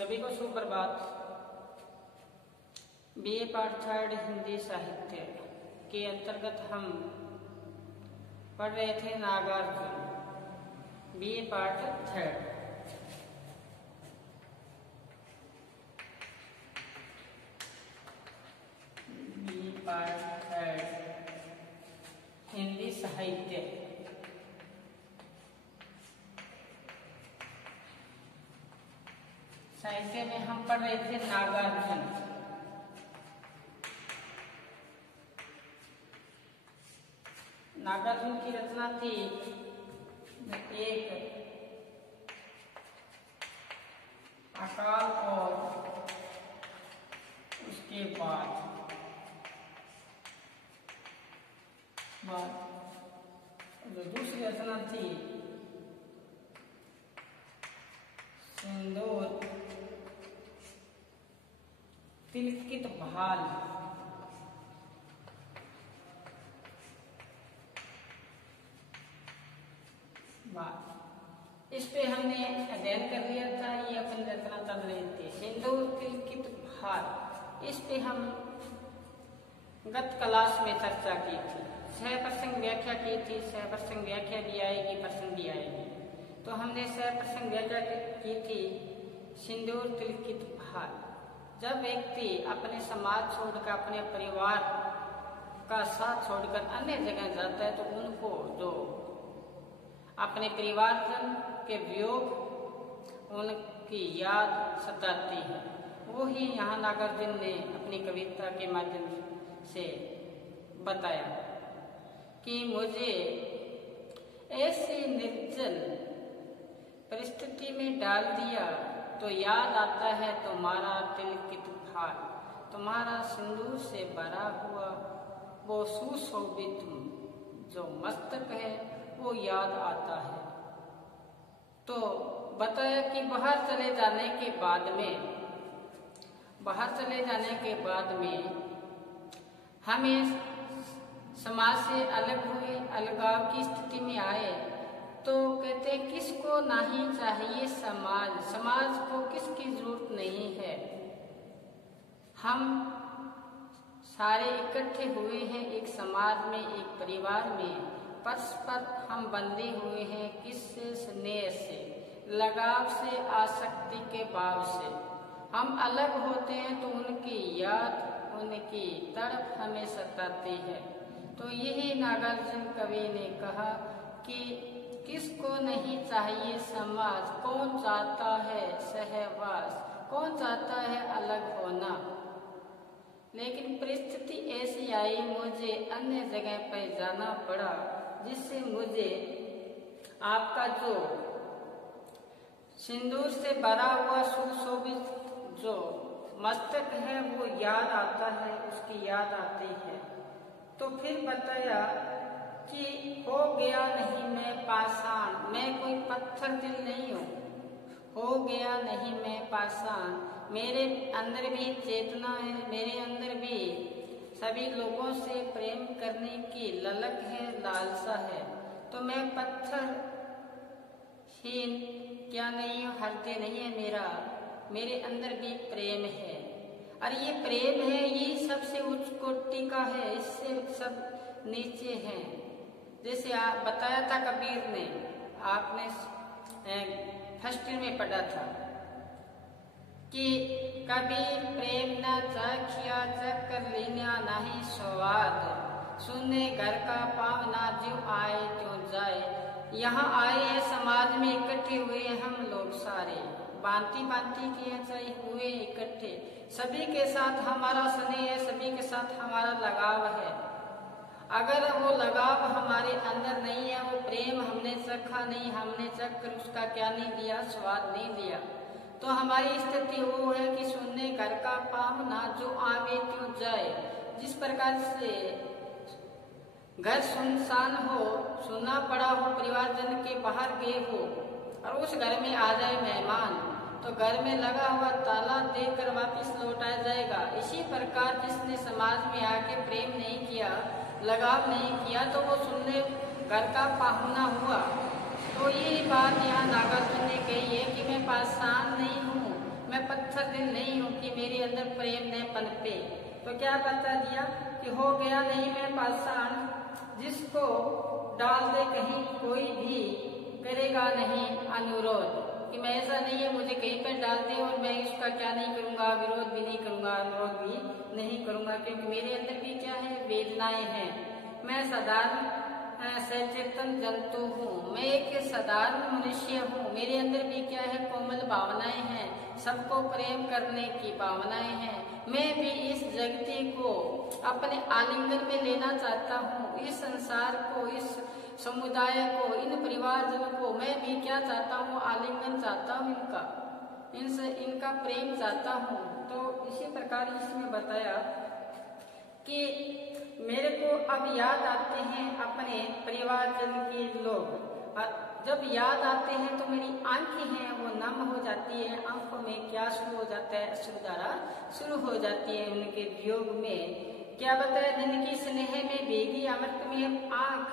सभी को सुप्रभात। बीए पार्ट थर्ड हिंदी साहित्य के अंतर्गत हम पढ़ रहे थे Nagarjun. BA part third. BA part third Hindi साहित्य। साहित्य में हम पढ़ रहे थे नागार्जुन। नागार्जुन की रचना थी एक अकाल और उसके बाद जो दूसरी रचना थी सिंदूर तिलकित भाल। इस पे हमने अध्ययन कर लिया था। ये अपनी रचना चल रही थी सिंदूर तिलकित भाल। इस पे हम गत क्लास में चर्चा की थी, सह प्रसंग व्याख्या की थी। सह प्रसंग व्याख्या भी आएगी, प्रश्न भी आएगी। तो हमने सह प्रसंग व्याख्या की थी सिंदूर तिलकित भाल। जब व्यक्ति अपने समाज छोड़कर, अपने परिवार का साथ छोड़कर अन्य जगह जाता है तो उनको जो अपने परिवारजन के वियोग, उनकी याद सताती है। वो ही यहाँ नागार्जुन ने अपनी कविता के माध्यम से बताया कि मुझे ऐसी निर्जन परिस्थिति में डाल दिया तो याद आता है तुम्हारा तिलकित भाल। तुम्हारा सिंदूर से भरा हुआ वो सुशोभित जो मस्तक है वो याद आता है। तो बताया कि बाहर चले जाने के बाद में हमें समाज से अलग हुए, अलगाव की स्थिति में आए तो कहते किसको नहीं चाहिए समाज को किसकी जरूरत नहीं है। हम सारे इकट्ठे हुए हैं एक समाज में, एक परिवार में। परस्पर हम बंधे हुए हैं किससे? स्नेह से, लगाव से, आसक्ति के भाव से। हम अलग होते हैं तो उनकी याद, उनकी तड़प हमें सताती है। तो यही नागार्जुन कवि ने कहा कि किसको नहीं चाहिए समाज, कौन चाहता है सहवास, कौन चाहता है अलग होना। लेकिन परिस्थिति ऐसी आई, मुझे अन्य जगह पर जाना पड़ा, जिससे मुझे आपका जो सिंदूर से भरा हुआ सुशोभित जो मस्तक है वो याद आता है, उसकी याद आती है। तो फिर बताया कि हो गया नहीं मैं पाषाण, मैं कोई पत्थर दिल नहीं हूँ। हो गया नहीं मैं पाषाण, मेरे अंदर भी चेतना है, मेरे अंदर भी सभी लोगों से प्रेम करने की ललक है, लालसा है। तो मैं पत्थर हीन क्या नहीं हूँ, हृदय नहीं है मेरा, मेरे अंदर भी प्रेम है। और ये प्रेम है, ये सबसे उच्च कोटि का है, इससे सब नीचे हैं। जैसे आप बताया था कबीर ने, आपने फर्स्ट ईयर में पढ़ा था कि कबीर प्रेम न चाखिया चख कर लेना नहीं स्वाद, सुने घर का पावना जो आए क्यों जाए। यहाँ आए हैं समाज में इकट्ठे हुए हम लोग सारे, भांति किए चाहिए हुए इकट्ठे। सभी के साथ हमारा स्नेह है, सभी के साथ हमारा लगाव है। अगर वो लगाव हमारे अंदर नहीं है, वो प्रेम हमने चखा नहीं, हमने चख कर उसका क्या नहीं लिया, स्वाद नहीं लिया, तो हमारी स्थिति वो है कि सुनने घर का पावना जो आवे क्यों जाए। जिस प्रकार से घर सुनसान हो, सुनना पड़ा हो, परिवारजन के बाहर गए हो और उस घर में आ जाए मेहमान, तो घर में लगा हुआ ताला देकर वापस लौटाया जाएगा। इसी प्रकार जिसने समाज में आके प्रेम नहीं किया, लगाव नहीं किया, तो वो सुनने घर का पाहुना हुआ। तो यही बात यहाँ नागार्जुन ने कही है कि मैं पाषाण नहीं हूँ, मैं पत्थर दिल नहीं हूँ कि मेरे अंदर प्रेम न पनपे। तो क्या बता दिया कि हो गया नहीं मैं पाषाण, जिसको डाल दे कहीं कोई भी करेगा नहीं अनुरोध। कि मैं ऐसा नहीं है मुझे कहीं पर डाल दे और मैं इसका क्या नहीं करूँगा, विरोध भी नहीं करूँगा, अनुरोध भी नहीं करूँगा, क्योंकि मेरे अंदर भी क्या है, वेदनाएं हैं। मैं साधारण सचेतन जंतु हूँ, मैं एक साधारण मनुष्य हूँ, मेरे अंदर भी क्या है, कोमल भावनाएं हैं, सबको प्रेम करने की भावनाएं हैं। मैं भी इस जगती को अपने आलिंगन में लेना चाहता हूँ, इस संसार को, इस समुदाय को, इन परिवारजनों को मैं भी क्या चाहता हूँ, आलिंगन चाहता हूँ, इनका प्रेम चाहता हूँ। तो इसी प्रकार इसमें बताया कि मेरे को अब याद आते हैं अपने परिवारजन के लोग, जब याद आते हैं तो मेरी आंखें हैं वो नम हो जाती है, आंखों में क्या शुरू हो जाता है, अश्रुधारा शुरू हो जाती है उनके वियोग में। क्या बताया, जिनकी स्नेह में बेगी अमृत में आंख,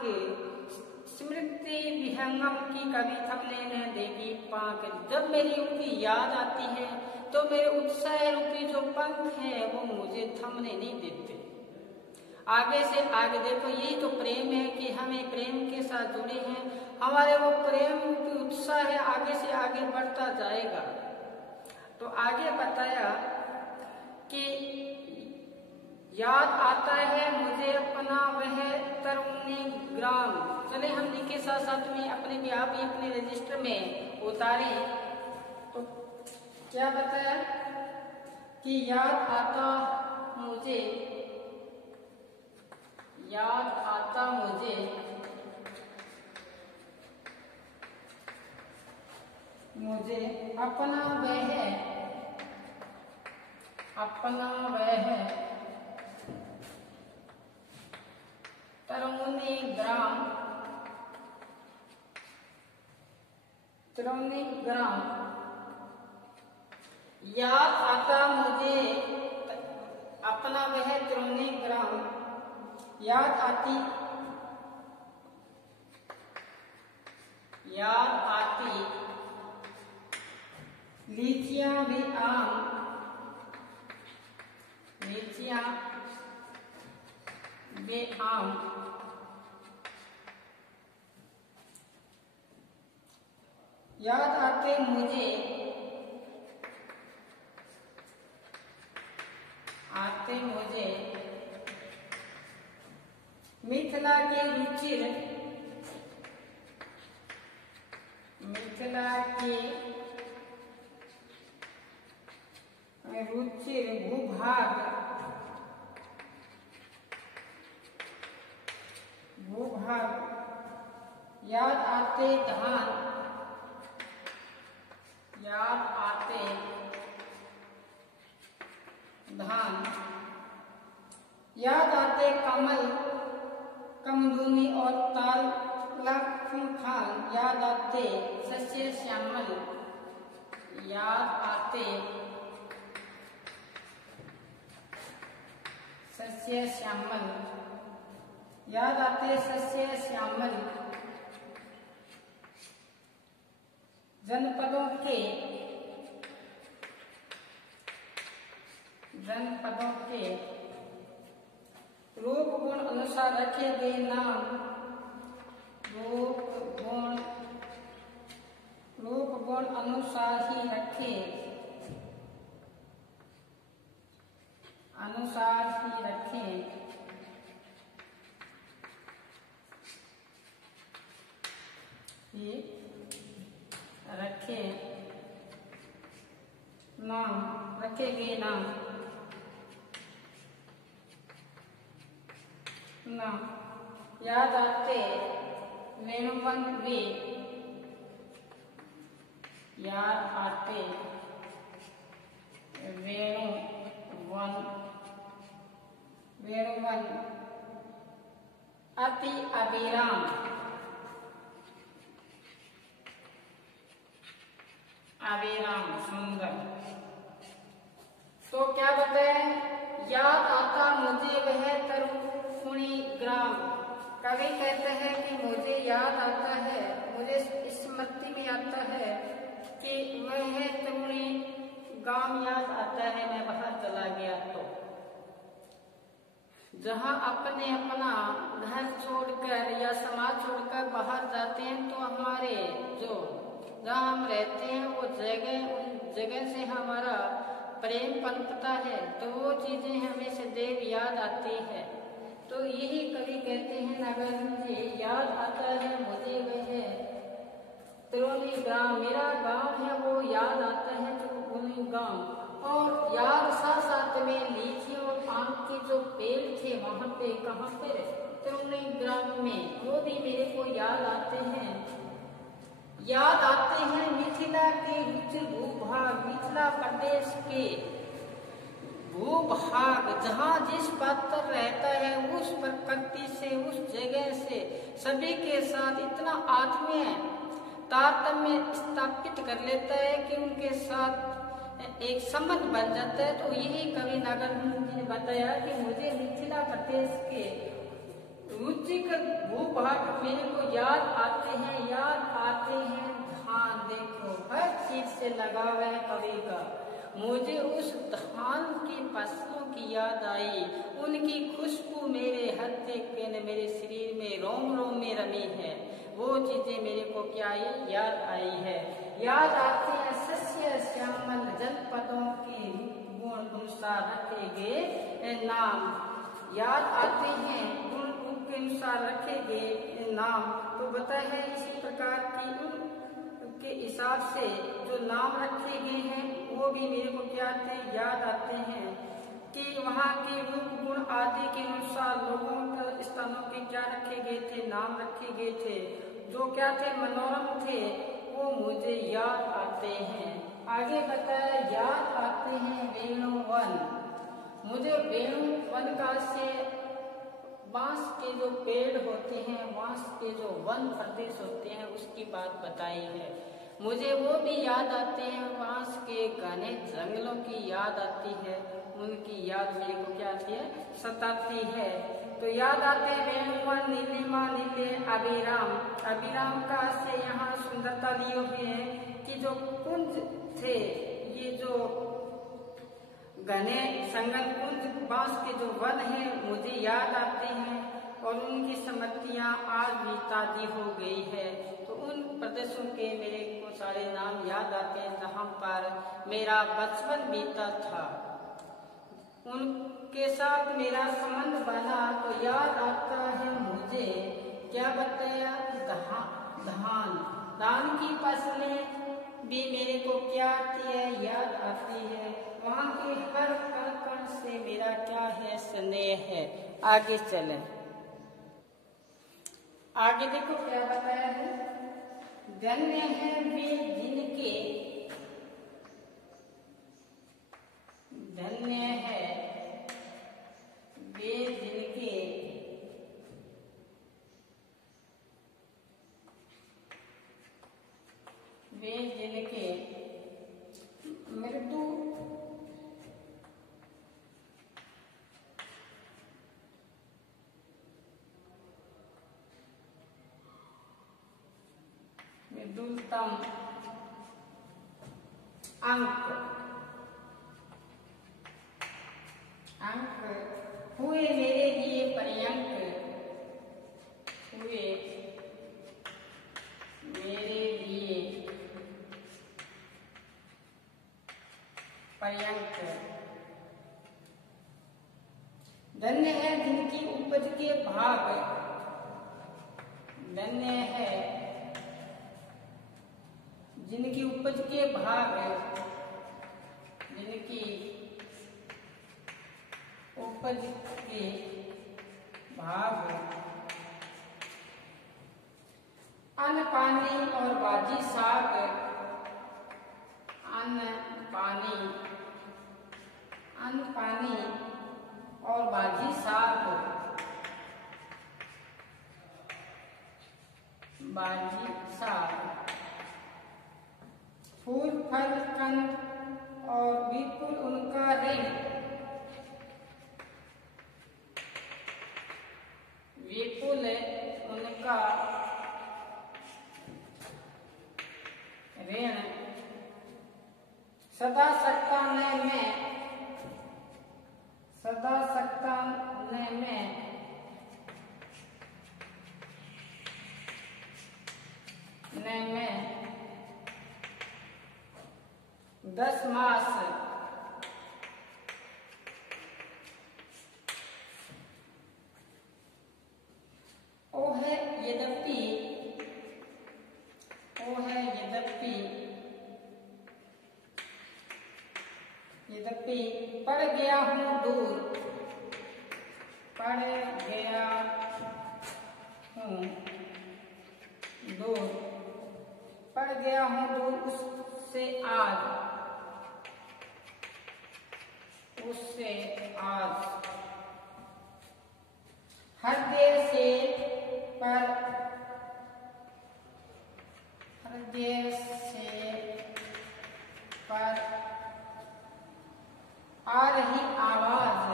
स्मृति विहंगम की कभी थमने न देगी पांख। जब मेरी उनकी याद आती है तो मेरे उत्साह रूपी जो पंख है वो मुझे थमने नहीं देते, आगे से आगे। देखो यही तो प्रेम है कि हमें प्रेम के साथ जुड़े हैं, हमारे वो प्रेम रूपी उत्साह है आगे से आगे बढ़ता जाएगा। तो आगे बताया कि याद आता है मुझे अपना वह तरुणी ग्राम। चले हम इनके साथ साथ में अपने भी आप ही अपने रजिस्टर में उतारे। तो क्या बताया कि याद आता मुझे अपना वह तरुणी ग्राम। याद आता मुझे अपना वह तरुणी ग्राम, याद आती लीचियां भी आम, याद आते मुझे मिथिला के रुचिर भूभाग, याद आते धान, याद आते कमल कमदूनी और ताल खान, याद आते सस्य श्यामल, याद आते सस्य श्यामल। जनपदों के रूप गुण अनुसार रखे गए नाम, रूप गुण अनुसार ही रखे, रखे गए नाम। याद आते वेणुवन वे, याद आते वेणुवन अति अविराम, सुंदर। तो क्या बताए, याद आता मुझे वह तरुणी ग्राम। कवि कहते हैं कि मुझे याद आता है, मुझे स्मृति में आता है कि वह तरुणी गांव याद आता है मैं बाहर चला गया तो। जहाँ अपना घर छोड़कर या समाज छोड़कर बाहर जाते हैं तो हमारे जो जहाँ हम रहते हैं वो जगह, उन जगह से हमारा प्रेम पनपता है, तो वो चीजें हमें सदैव याद आती है। तो यही कवि कहते हैं, अगर मुझे याद आता है मुझे वह त्रिवेणी गांव, मेरा गांव है वो याद आता है त्रिवेणी गांव। और याद साथ साथ में लीची और आम के जो पेड़ थे वहां पे, कहाँ पर, त्रिवेणी ग्राम में, वो भी मेरे को याद आते हैं। याद आते हैं मिथिला के रुचिर भूभाग, मिथिला प्रदेश के भूभाग, जहाँ जिस पात्र रहता है उस प्रकृति से, उस जगह से सभी के साथ इतना आत्मीय तारतम्य स्थापित कर लेता है कि उनके साथ एक संबंध बन जाता है। तो यही कवि नागार्जुन जी ने बताया कि मुझे मिथिला प्रदेश के रुचिकर भूभाग मेरे को याद आते हैं, याद आते हैं। धान देखो हर चीज से लगाव है कवि का। मुझे उस धान की फसलों की याद आई, उनकी खुशबू मेरे हत्थे के न मेरे शरीर में रोम रोम में रमी है। वो चीजें मेरे को क्या याद आई है। याद आते हैं सस्य श्यामल जनपदों के गुण अनुसार रखे गए नाम, याद आते हैं गुण के अनुसार रखे गए नाम। तो बताया है इसी प्रकार की उनके हिसाब से जो नाम रखे गए हैं वो भी मेरे को क्या याद आते हैं कि वहाँ के रूप गुण आदि के अनुसार लोगों के स्थानों के क्या रखे गए थे, नाम रखे गए थे, जो क्या थे मनोरम थे, वो मुझे याद आते हैं। आगे बताया याद आते हैं वेणुवन, मुझे वेणुवन का से बांस के जो पेड़ होते हैं, बांस के जो वन प्रदेश होते हैं उसकी बात बताई है। मुझे वो भी याद आते हैं, बांस के घने जंगलों की याद आती है, उनकी याद मेरे को क्या आती है, सताती है। तो याद आते हैं वेणुवन नीलिमा नीले अभिराम, अभिराम का से यहाँ सुंदरता लिए हुए हैं कि जो कुंज थे, ये जो घने संगल कुंज बांस के जो वन हैं मुझे याद आते हैं और उनकी सम्मतियां आज भी ताजी हो गई है। तो उन प्रदेशों के मेरे को सारे नाम याद आते हैं जहाँ पर मेरा बचपन बीता था, उनके साथ मेरा संबंध बना। तो याद आता है मुझे क्या बताया, धान, धान की फसलें भी मेरे को क्या आती है, याद आती है। वहाँ के हर कण से मेरा क्या है, स्नेह है। आगे चलें, आगे देखो क्या बताया है, धन्य है वे जिनके, धन्य है वे जिनके मृदु मृदुलतम अंक हुए मेरे लिए पर्यंक, हुए मेरे लिए पर्यंक। धन्य है जिनकी उपज के भाग, धन्य है जिनकी उपज के भाग, जिनकी उपज के भाग, अन्न पानी और बाजी साग, अन्न पानी और बाजी साग, बाजी साग, फूल फल कंद और विपुल उनका ऋण, विपुल उनका ऋण, सदा सकता न मैं, सदा सकता न मैं, न मैं 10 मास ओ है यद्यपि, ओ है यद्यपि, यद्यपि पड़ गया हूँ दूर, पड़ गया हूँ दूर, पड़ गया हूँ दूर उससे आज, उससे आज, हृदय से पर, हृदय से पर आ रही आवाज,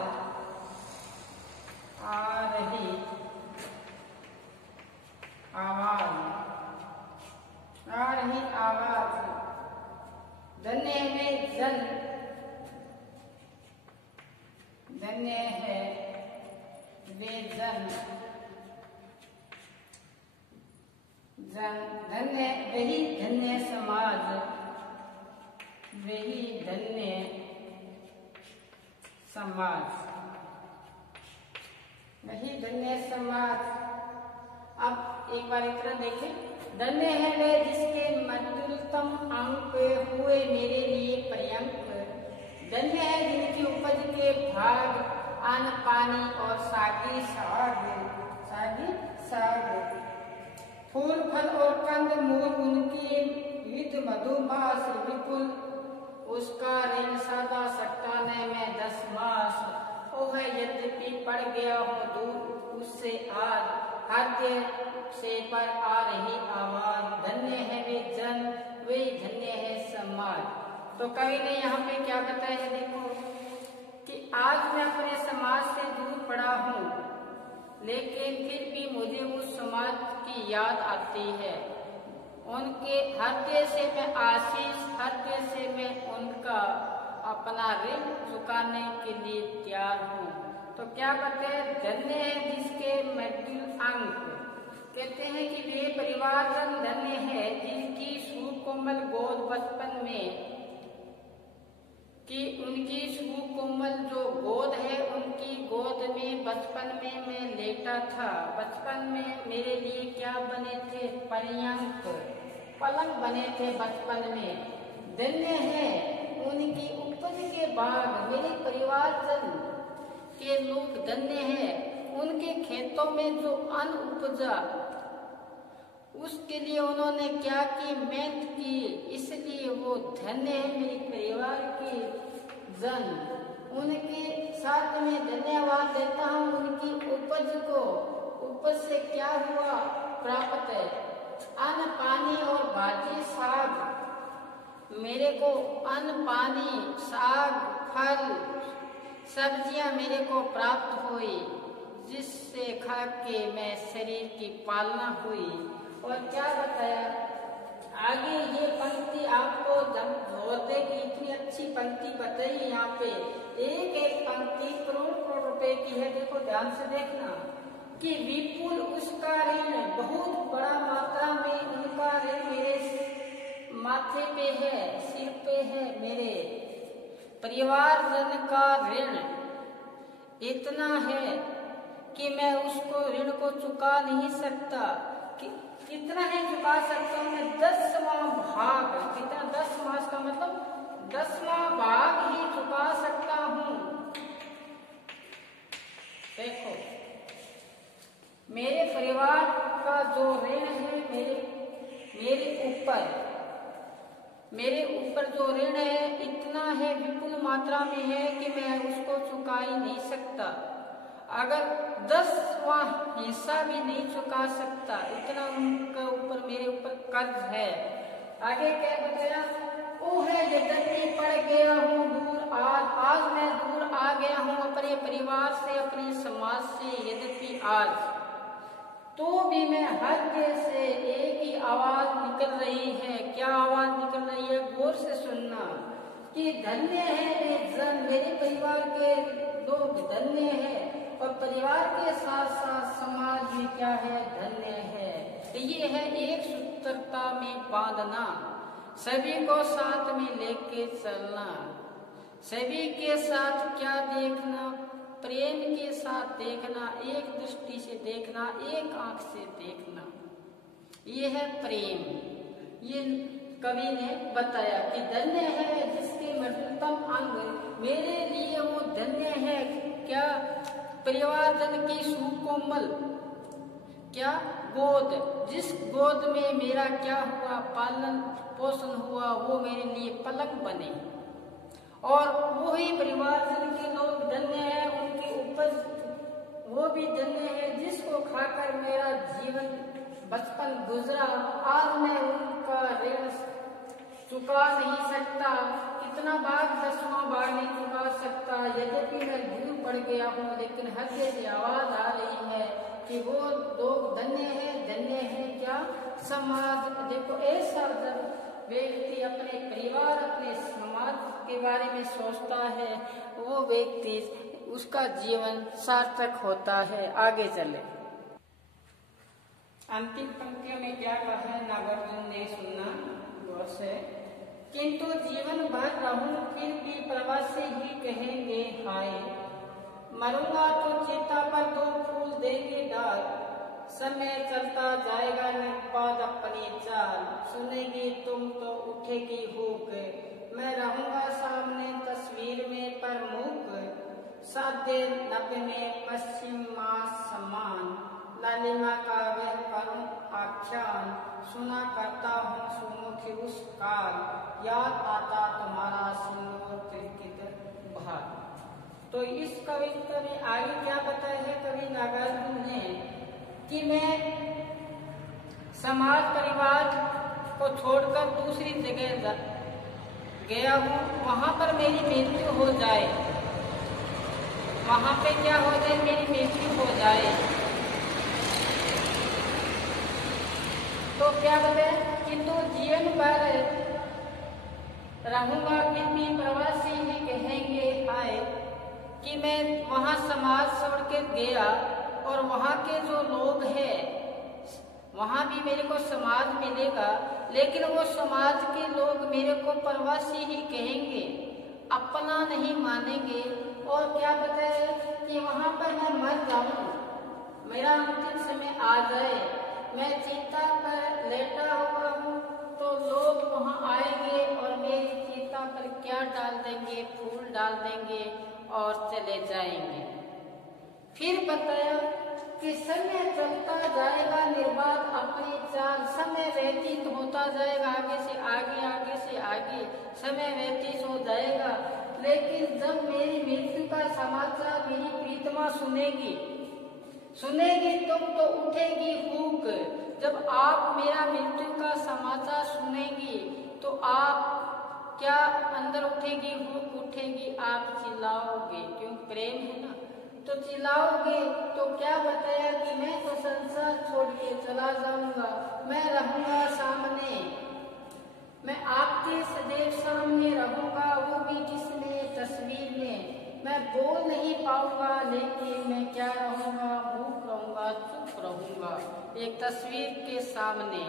आ रही आवाज, आ रही आवाज, धन्य है जन, धन्य है वे जन, जन धन्य, वही धन्य समाज, वही धन्य समाज, वही धन्य समाज। अब एक बार इतना देखें, धन्य है वे जिसके मृत्युतम अंक हुए मेरे लिए पर्यंक, धन्य है जिनकी उपज के भाग अन्न पानी और सागी साग, सागी साग, फूल फल और कंद मूल उनकी विद मधुमास विपुल, उसका ऋण सदा सकता न मैं 10 मास, ओ है यद्यपि पड़ गया हूँ दूर उससे आज, हृदय से पर आ रही आवाज, धन्य है वे जन, वे धन्य है समाज। तो कवि ने यहाँ पे क्या बताया है, देखो कि आज मैं अपने समाज से दूर पड़ा हूँ, लेकिन फिर भी मुझे उस समाज की याद आती है, उनके हृदय से मैं आशीष, हृदय से मैं उनका अपना ऋण चुकाने के लिए तैयार हूँ। तो क्या बताए, धन्य है जिसके मृत्यु अंक, कहते हैं कि वे परिवार जन धन्य है जिनकी सुकोमल गोद बचपन में, कि उनकी सुकोमल जो गोद है, उनकी गोद में बचपन में मैं लेटा था, बचपन में मेरे लिए क्या बने थे, पर्यंक, पलंग बने थे बचपन में। धन्य है उनकी उपज के बाग, मेरे परिवार जन के लोग धन्य है, उनके खेतों में जो अन्न उपजा उसके लिए उन्होंने क्या की, मेहनत की, इसलिए वो धन्य है मेरे परिवार के जन। उनके साथ में धन्यवाद देता हूँ उनकी उपज को, उपज से क्या हुआ प्राप्त है, अन्न पानी और भाजी साग, मेरे को अन्न पानी साग फल सब्जियां मेरे को प्राप्त हुई, जिससे खा के मैं शरीर की पालना हुई। और क्या बताया आगे, ये पंक्ति आपको होते की इतनी अच्छी पंक्ति बताई यहाँ पे, एक एक पंक्ति करोड़ करोड़ रुपए की है। देखो ध्यान से देखना कि विपुल उसका ऋण, बहुत बड़ा मात्रा में उनका ऋण मेरे माथे पे है, सिर पे है, मेरे परिवार जन का ऋण इतना है कि मैं उसको ऋण को चुका नहीं सकता। कितना है चुका सकता हूँ मैं, 10वां भाग, कितना 10 मास का मतलब 10वां भाग ही चुका सकता हूँ। देखो मेरे परिवार का जो ऋण है मेरे ऊपर जो ऋण है इतना है, विपुल मात्रा में है कि मैं उसको चुका ही नहीं सकता। अगर 10वां हिस्सा भी नहीं चुका सकता, इतना उनका ऊपर मेरे ऊपर कर्ज है। आगे क्या बताया, ओ है यद्यपि पड़ गया हूँ दूर आज मैं दूर आ गया हूँ अपने परिवार से, अपने समाज से, यद्यपि आज तो भी मैं हृदय से एक ही आवाज निकल रही है। क्या आवाज निकल रही है, गौर से सुनना। कि धन्य है वे जन, मेरे परिवार के लोग धन्य है, और परिवार के साथ साथ समाज भी क्या है, धन्य है। ये है एक सूत्रता में बांधना, सभी को साथ में लेके चलना, सभी के साथ क्या देखना, प्रेम के साथ देखना, एक दृष्टि से देखना, एक आंख से देखना, ये है प्रेम। ये कवि ने बताया कि धन्य है जिसके मृदुतम अंग, मेरे लिए वो धन्य है क्या, परिवारजन की सुकोमल क्या गोद, जिस गोद में मेरा क्या हुआ, पालन पोषण हुआ, वो मेरे लिए पलंग बने। और वही परिवारजन के लोग धन्य है, उनकी उपज वो भी धन्य है, जिसको खाकर मेरा जीवन बचपन गुजरा। आज मैं उनका ऋण चुका नहीं सकता, कितना बार 10वां बार नहीं चुका सकता। यद्यपि मैं दूर पड़ गया हूँ, लेकिन हृदय से आवाज आ रही है कि वो लोग धन्य है क्या समाज। देखो ऐसा जब व्यक्ति अपने परिवार, अपने समाज के बारे में सोचता है, वो व्यक्ति, उसका जीवन सार्थक होता है। आगे चले, अंतिम पंक्तियों में क्या कहा है नागार्जुन ने, सुनना गौर से। किंतु जीवन भर रहूं फिर भी प्रवासी ही कहेंगे हाय, मरूंगा तो चिता पर 2 फूल देंगे डाल, समय चलता जाएगा निर्बाध अपनी चाल, सुनेगी तुम तो उठेगी हुक, मैं रहूंगा सामने तस्वीर में पर मूक, साध्य नभ में पश्चिम माँ समान, लालिमा का वह करुण आख्यान, सुना करता हूँ सुमुखी उस काल, याद आता तुम्हारा सिंदूर तिलकित भाग। तो इस कविता में आगे क्या बताया है कवि नागार्जुन ने कि मैं समाज परिवार को छोड़कर दूसरी जगह गया हूँ, वहां पर मेरी मृत्यु हो जाए, वहां पे क्या हो जाए, मेरी मृत्यु हो जाए, तो क्या बताए, किंतु जीवन भर रहूंगा फिर भी प्रवासी ही कहेंगे आए, कि मैं वहां समाज छोड़ के गया और वहां के जो लोग हैं वहां भी मेरे को समाज मिलेगा, लेकिन वो समाज के लोग मेरे को प्रवासी ही कहेंगे, अपना नहीं मानेंगे। और क्या बताए कि वहां पर मैं मर जाऊं, मेरा अंतिम समय आ जाए, मैं चिता पर लेटा हुआ हूँ, तो लोग वहां आएंगे और मेरी चिता पर क्या डाल देंगे, फूल डाल देंगे और चले जाएंगे। फिर बताया कि समय चलता जाएगा निर्बाध अपनी चाल, समय व्यतीत होता जाएगा, आगे से आगे, आगे से आगे समय व्यतीत हो जाएगा, लेकिन जब मेरी मृत्यु का समाचार मेरी प्रीतमा सुनेगी तुम तो उठेगी हुक, जब आप मेरा मृत्यु का समाचार सुनेगी तो आप क्या अंदर उठेगी हुक उठेगी, आप चिल्लाओगे, क्यों प्रेम है ना, तो चिल्लाओगे। तो क्या बताया कि मैं तो संसार छोड़ के चला जाऊंगा, मैं रहूंगा सामने, मैं आपके सदैव सामने रहूंगा, वो भी जिसमें तस्वीर में मैं बोल नहीं पाऊंगा, लेकिन मैं क्या रहूंगा, भूख रहूंगा, चुप रहूंगा, एक तस्वीर के सामने।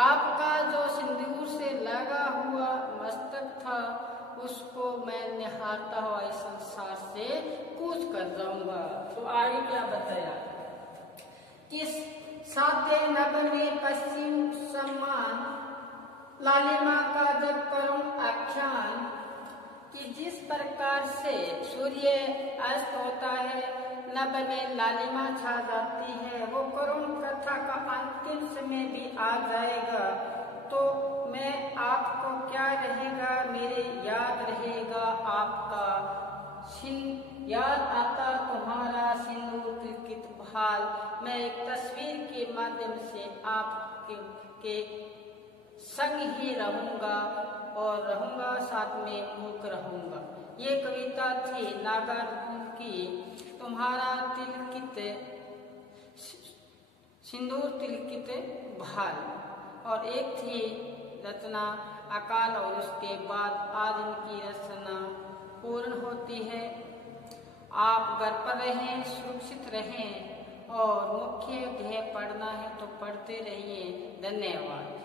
आपका जो सिंदूर से लगा हुआ मस्तक था, उसको मैं निहारता हुआ इस संसार से कूच कर जाऊंगा। तो आगे क्या बताया कि साध्य नभ में पश्चिम सम्मान, लालिमा का जब करुण आख्यान, कि जिस प्रकार से सूर्य अस्त होता है, नभ में लालिमा छा जाती है, वो करुण कथा का अंतिम समय भी आ जाएगा, तो मैं आपको क्या रहेगा, मेरे याद रहेगा आपका याद आता तुम्हारा सिंदूर तिलकित भाल, मैं एक तस्वीर के माध्यम से आपके संग ही रहूंगा और रहूंगा साथ में मूक रहूंगा। ये कविता थी नागार्जुन की, तुम्हारा तिलकित सिंदूर तिलकित भाल, और एक थी रचना अकाल और उसके बाद आज इनकी रचना पूर्ण होती है। आप घर पर रहें, सुरक्षित रहें और मुख्य ध्येय पढ़ना है तो पढ़ते रहिए। धन्यवाद।